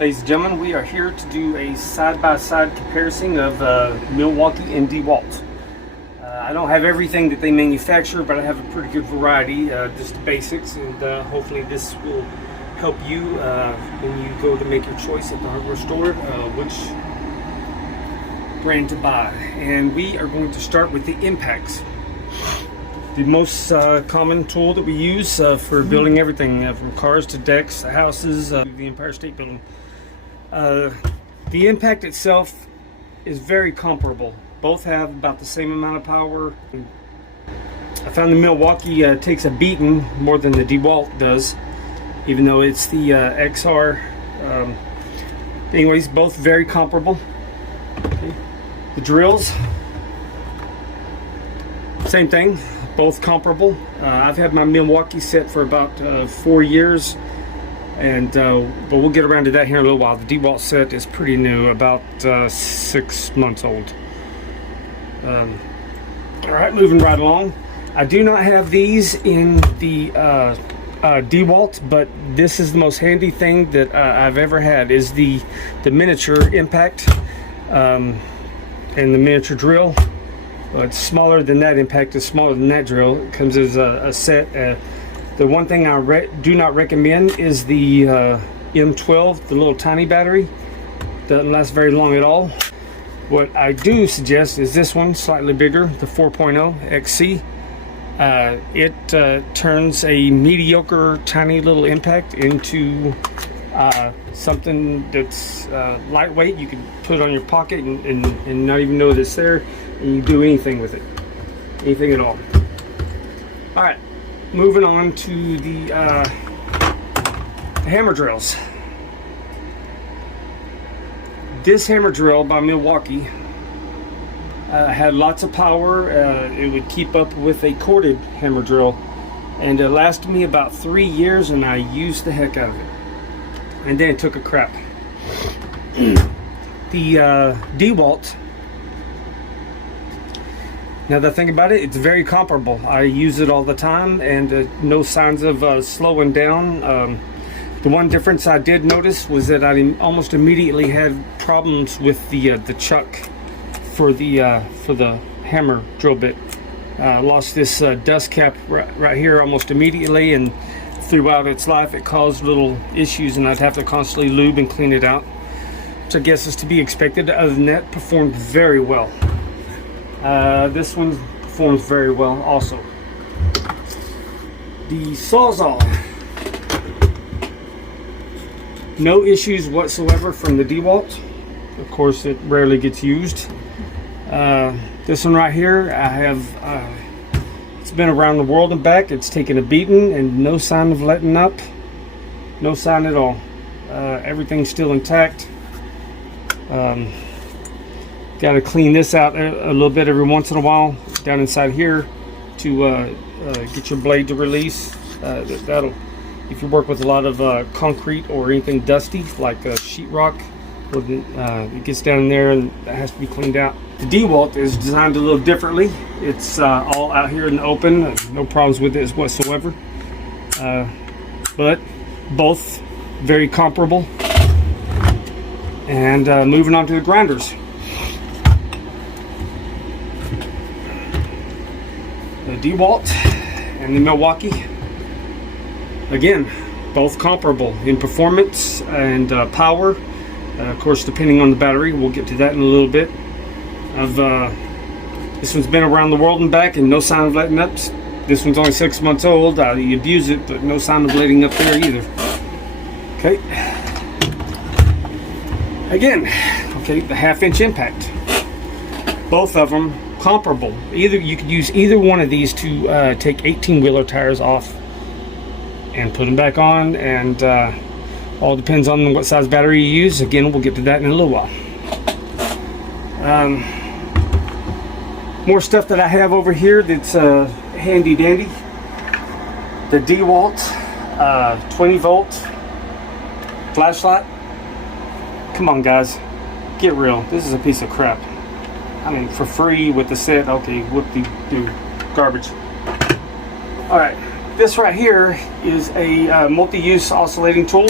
Ladies and gentlemen, we are here to do a side-by-side comparison of Milwaukee and Dewalt. I don't have everything that they manufacture, but I have a pretty good variety, just the basics, and hopefully this will help you when you go to make your choice at the hardware store, which brand to buy. And we are going to start with the impacts. The most common tool that we use for building everything, from cars to decks, houses, the Empire State Building. The impact itself is very comparable. Both have about the same amount of power. I found the Milwaukee takes a beating more than the Dewalt does, even though it's the XR. Anyways, both very comparable. Okay. The drills, same thing, both comparable. I've had my Milwaukee set for about 4 years, and but we'll get around to that here in a little while. The Dewalt set is pretty new, about 6 months old. All right, moving right along. I do not have these in the Dewalt, but this is the most handy thing that I've ever had, is the miniature impact and the miniature drill. It's smaller than that impact, is smaller than that drill. It comes as a set. The one thing I do not recommend is the M12, the little tiny battery. Doesn't last very long at all. What I do suggest is this one, slightly bigger, the 4.0 XC. It turns a mediocre tiny little impact into something that's lightweight. You can put it on your pocket and not even know that it's there, and you can do anything with it, anything at all. All right, moving on to the hammer drills. This hammer drill by Milwaukee had lots of power. It would keep up with a corded hammer drill, and it lasted me about 3 years, and I used the heck out of it. And then it took a crap. The Dewalt, now the thing about it, it's very comparable. I use it all the time, and no signs of slowing down. The one difference I did notice was that I almost immediately had problems with the chuck for the hammer drill bit. Lost this dust cap right here almost immediately, and throughout its life it caused little issues, and I'd have to constantly lube and clean it out, which I guess is to be expected. Other than that, performed very well. This one performs very well also. The Sawzall, no issues whatsoever from the Dewalt. Of course, it rarely gets used. This one right here, I have it's been around the world and back. It's taken a beating, and no sign of letting up. No sign at all. Everything's still intact. Got to clean this out a little bit every once in a while down inside here to get your blade to release. That'll, if you work with a lot of concrete or anything dusty like sheetrock, it gets down in there and that has to be cleaned out. The Dewalt is designed a little differently. It's all out here in the open. No problems with it whatsoever. But both very comparable. And moving on to the grinders. The Dewalt and the Milwaukee, again, both comparable in performance and power. Of course, depending on the battery, we'll get to that in a little bit. This one's been around the world and back, and no sign of letting up. This one's only 6 months old. You abuse it, but no sign of letting up there either. Okay. Again, okay, the 1/2-inch impact. Both of them comparable. Either you could use either one of these to take 18-wheeler tires off and put them back on, and all depends on what size battery you use. Again, we'll get to that in a little while. More stuff that I have over here that's handy dandy. The Dewalt 20-volt flashlight. Come on, guys, get real. This is a piece of crap. I mean, for free with the set. Okay, whoop-de-doo, garbage. All right, this right here is a multi-use oscillating tool.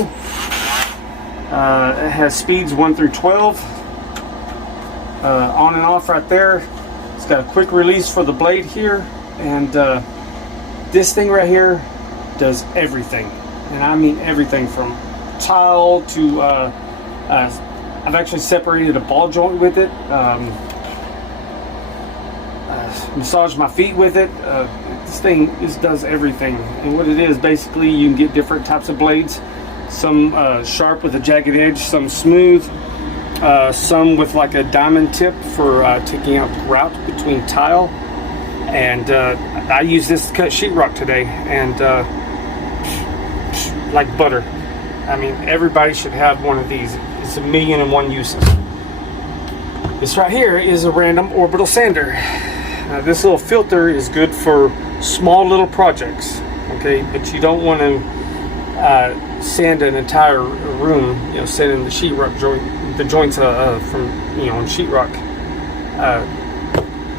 It has speeds 1 through 12. On and off right there. It's got a quick release for the blade here, and this thing right here does everything, and I mean everything from tile to I've actually separated a ball joint with it, massaged my feet with it. This thing does everything, and what it is, basically, you can get different types of blades, some sharp with a jagged edge, some smooth, some with like a diamond tip for taking out grout between tile. And I use this to cut sheetrock today, and like butter. I mean, everybody should have one of these. It's 1,000,001 uses. This right here is a random orbital sander. This little filter is good for small little projects, okay? But you don't want to sand an entire room, you know, sanding the sheetrock joint, the joints from, you know, on sheetrock.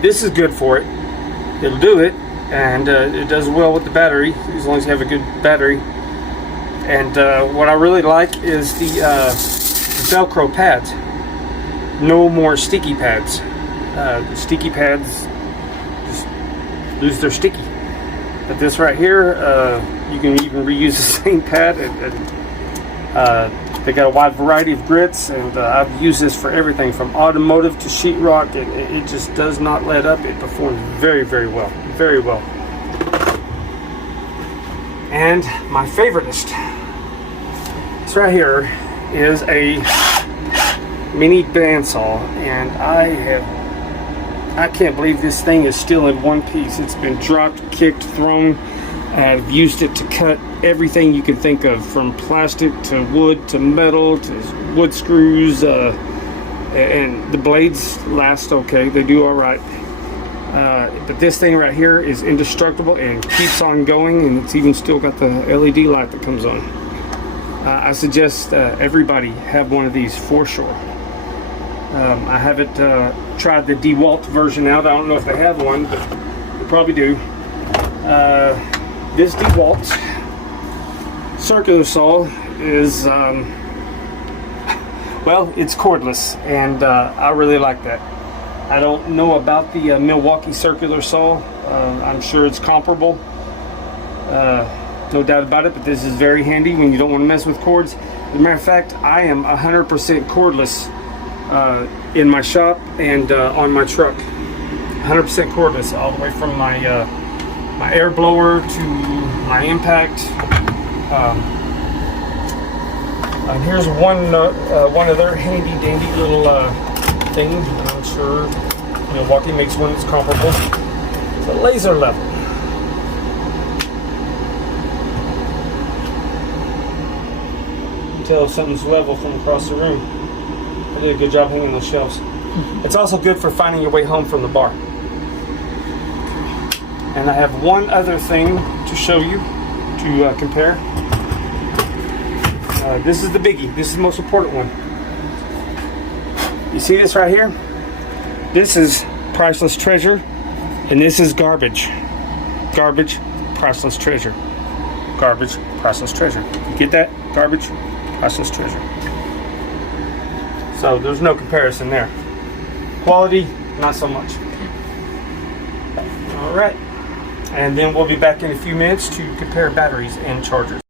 This is good for it. It'll do it, and it does well with the battery, as long as you have a good battery. And what I really like is the Velcro pads. No more sticky pads. The sticky pads just lose their sticky. But this right here, you can even reuse the same pad. They got a wide variety of grits, and I've used this for everything from automotive to sheetrock. It just does not let up. It performs very, very well. Very well. And my favoriteest, this right here is a mini bandsaw, and I can't believe this thing is still in one piece. It's been dropped, kicked, thrown. I've used it to cut everything you can think of, from plastic to wood to metal to wood screws, and the blades last okay. They do all right. But this thing right here is indestructible and keeps on going, and it's even still got the LED light that comes on. I suggest everybody have one of these for sure. I haven't tried the Dewalt version out. I don't know if they have one, but they probably do. This Dewalt circular saw is, well, it's cordless, and I really like that. I don't know about the Milwaukee circular saw. I'm sure it's comparable. No doubt about it, but this is very handy when you don't want to mess with cords. As a matter of fact, I am 100% cordless in my shop and on my truck. 100% cordless, all the way from my my air blower to my impact. And here's one other handy dandy little thing, and I'm sure Milwaukee makes one that's comparable. It's a laser level. You can tell if something's level from across the room. I did a good job hanging those shelves. It's also good for finding your way home from the bar. And I have one other thing to show you to compare. This is the biggie. This is the most important one. You see this right here? This is priceless treasure, and this is garbage. Garbage, priceless treasure. Garbage, priceless treasure. You get that? Garbage, priceless treasure. So there's no comparison there. Quality, not so much. All right. And then we'll be back in a few minutes to compare batteries and chargers.